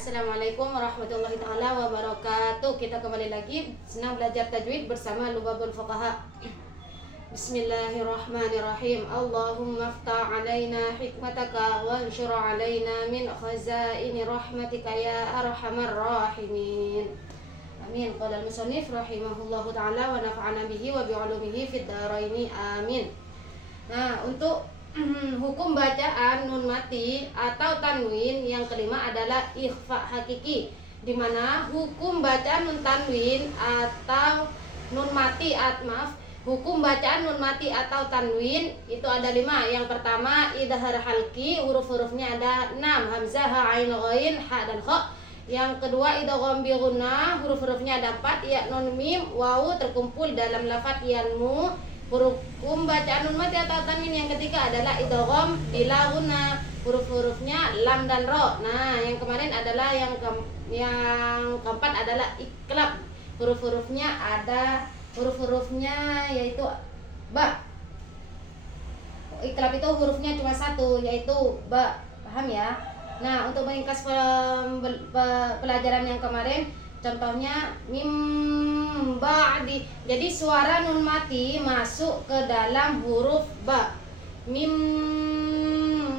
Assalamualaikum warahmatullahi taala wabarakatuh. Kita kembali lagi senang belajar tajwid bersama Lubabul Fuqaha. Bismillahirrahmanirrahim. Allahumma aftah alaina hikmataka wa anshur alaina min khazaini rahmatika ya arhamar rahimin. Amin. Qala al-musannif rahimahullahu taala wa nafa'ana bihi wa bi'ulumihi fid dharaini. Amin. Nah, untuk hukum bacaan nun mati atau tanwin yang kelima adalah ikhfa hakiki, di mana hukum bacaan nun tanwin atau nun mati hukum bacaan nun mati atau tanwin itu ada 5. Yang pertama idhar halki, huruf-hurufnya ada 6, hamzah, ha, ain, ghain, ha dan kha. Yang kedua idgham bi gunnah, huruf-hurufnya ada 4, ya, nun, mim, wawu terkumpul dalam lafaz yanmu. Hukum bacaan nun mati atau tanwin yang ketiga adalah idgham bila gunnah, huruf-hurufnya lam dan ro. Nah, yang kemarin adalah yang keempat adalah iklab, huruf-hurufnya yaitu ba. Iklab itu hurufnya cuma 1, yaitu ba. Paham ya? Nah, untuk meringkas pelajaran yang kemarin, contohnya mim ba'di. Jadi suara nun mati masuk ke dalam huruf ba. Mim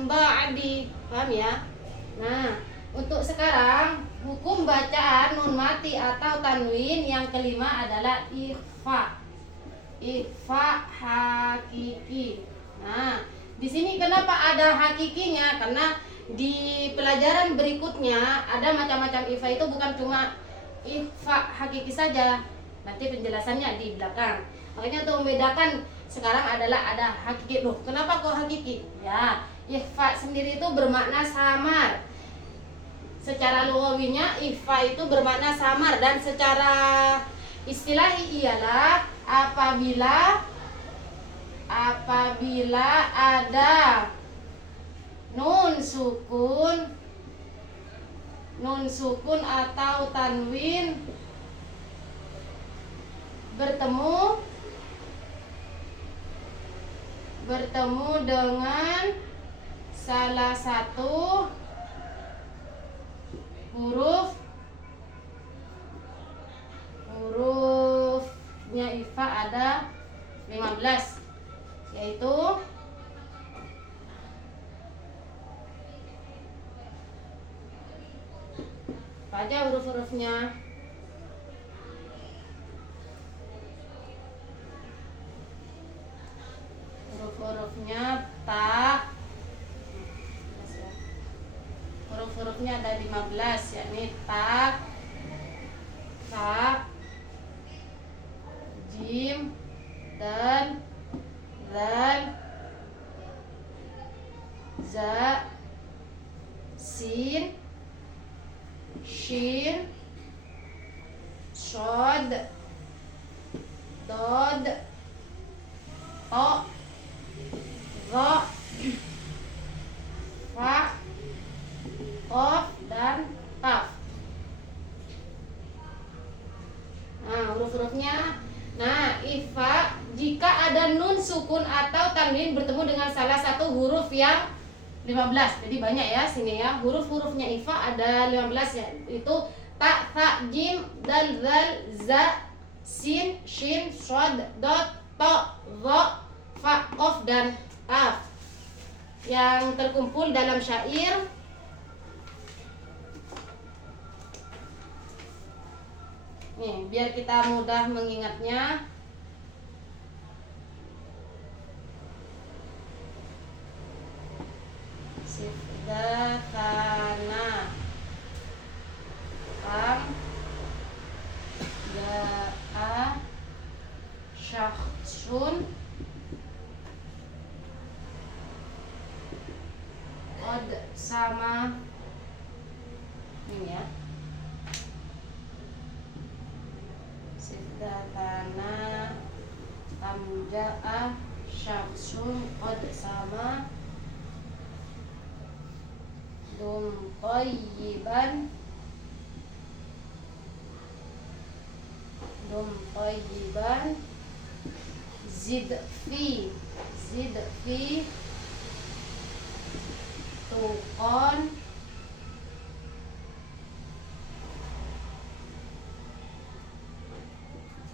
ba'di. Paham ya? Nah, untuk sekarang hukum bacaan nun mati atau tanwin yang kelima adalah ikhfa. Ikhfa hakiki. Nah, di sini kenapa ada hakikinya? Karena di pelajaran berikutnya ada macam-macam ikhfa, itu bukan cuma ikhfa hakiki saja, nanti penjelasannya di belakang. Makanya untuk membedakan sekarang adalah ada hakiki. Loh, kenapa kok hakiki? Ya, ikhfa sendiri itu bermakna samar. Secara lugawinya ikhfa itu bermakna samar, dan secara istilahi ialah apabila ada nun sukun atau tanwin bertemu dengan salah satu hurufnya ikhfa ada 15, yaitu apa aja huruf-hurufnya? Huruf-hurufnya ta. Huruf-hurufnya ada 15, yakni ta, sa, jim, dan zal, za, sin, shin, shod, dod, to, ro, fa, qaf, dan kaf. Nah, huruf-hurufnya. Nah, ikhfa jika ada nun sukun atau tanwin bertemu dengan salah satu huruf yang 15. Jadi banyak ya sini ya. Huruf-hurufnya ikhfa ada 15 ya. Itu ta, tha, jim, dal, zal, za, sin, shin, shod, dot, to, ro, fa, qaf, dan kaf. Yang terkumpul dalam syair nih, biar kita mudah mengingatnya. Sifdatana am ja'a syakhsun qad sama ini ya. Sifdatana am ja'a syakhsun qad sama dum qayyiban zid fi tuqon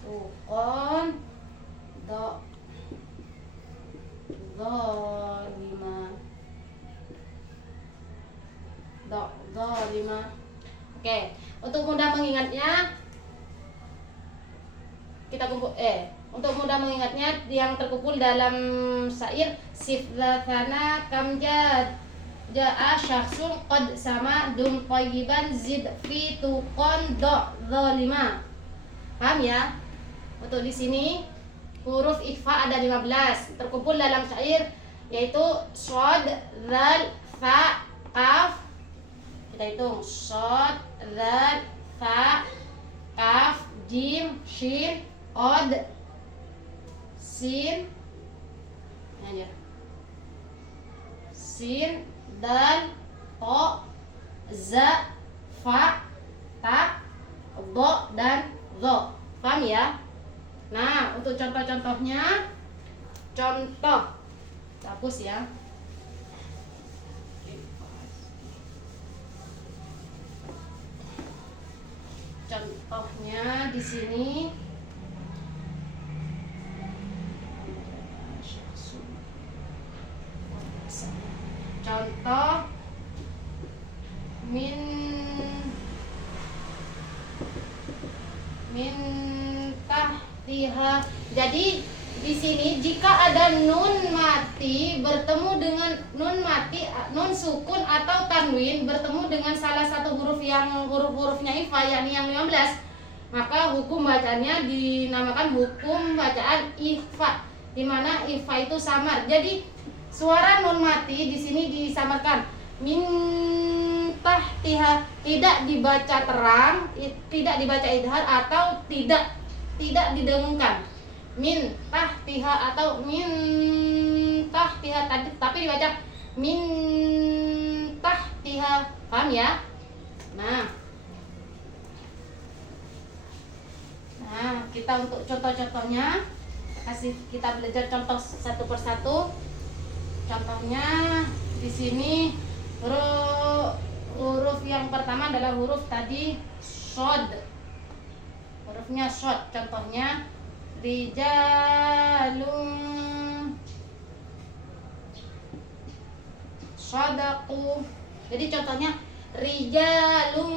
tuqan do zalima zalima. Oke, untuk mudah mengingatnya kita kumpul untuk mudah mengingatnya yang terkumpul dalam syair siflatana kam ja'a syakhsun qad sama dum qayyiban zid fi tuqan do zalima. Paham ya? Untuk di sini huruf ikhfa ada 15 terkumpul dalam syair, yaitu shad, dzal, fa, qaf. Kita hitung shad, dzal, fa, qaf, jim, shin, qad, sin, sin, dal, to, za, fa, ta, do, dan zo. Paham ya? Nah, untuk contoh-contohnya, contoh hapus ya. Contohnya di sini contoh min tahtiha. Jadi di sini jika ada nun mati bertemu dengan nun sukun atau tanwin bertemu dengan salah satu huruf-hurufnya ikhfa, yakni yang 15, maka hukum bacanya dinamakan hukum bacaan ikhfa, di mana ikhfa itu samar. Jadi suara nun mati di sini disamarkan. Min tahtiha, tidak dibaca terang, tidak dibaca idhar atau tidak didengungkan. Min tahtiha atau min tahtiha tapi dibaca min tahtiha. Paham ya? Nah, kita untuk contoh-contohnya kita belajar contoh satu persatu. Contohnya di sini huruf yang pertama adalah huruf tadi shad. Hurufnya shad. Contohnya rijalun shadaqu. Jadi contohnya rijalun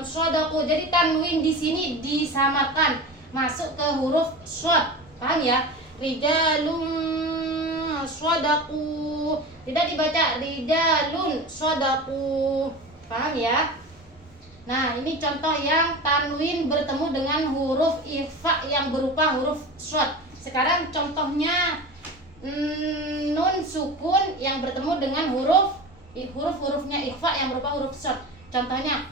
shadaqu. Jadi tanwin di sini disamarkan masuk ke huruf shad. Paham ya? Rijalun shadaqu, tidak dibaca rijalun shadaqu. Paham ya? Nah, ini contoh yang tanwin bertemu dengan huruf ikhfa yang berupa huruf shad. Sekarang contohnya nun sukun yang bertemu dengan huruf-hurufnya ikhfa yang berupa huruf shad. Contohnya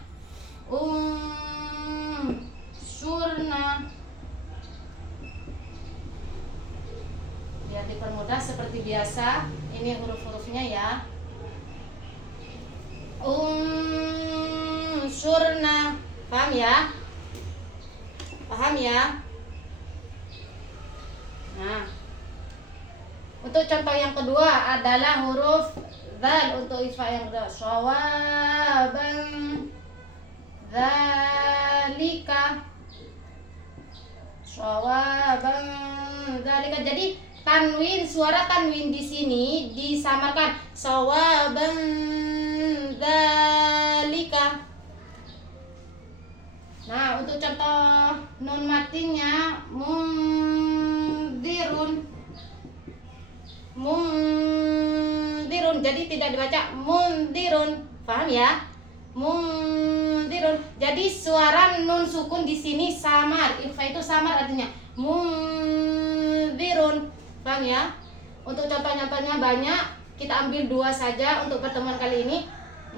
surna. Biar dipermudah seperti biasa, ini huruf-hurufnya ya. Surna. Paham ya? Paham ya? Nah, untuk contoh yang kedua adalah huruf dzal. Untuk ikhfa yang kedua shawaban dzalika. Shawaban dzalika. Jadi tanwin, suara tanwin di sini disamarkan shawaban dzalika. Nah, untuk contoh nun matinya mundirun. Mundirun. Jadi tidak dibaca mundirun. Paham ya? Mundirun. Jadi suara nun sukun di sini samar. Ikhfa itu samar artinya mundirun. Paham ya? Untuk contoh-contohnya banyak. Kita ambil 2 saja untuk pertemuan kali ini.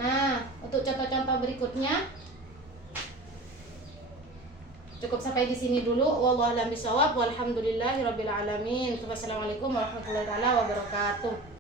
Nah, untuk contoh-contoh berikutnya cukup sampai di sini dulu. Wallahu a'lam bishawab. Walhamdulillahirabbil alamin. Wassalamualaikum warahmatullahi wabarakatuh.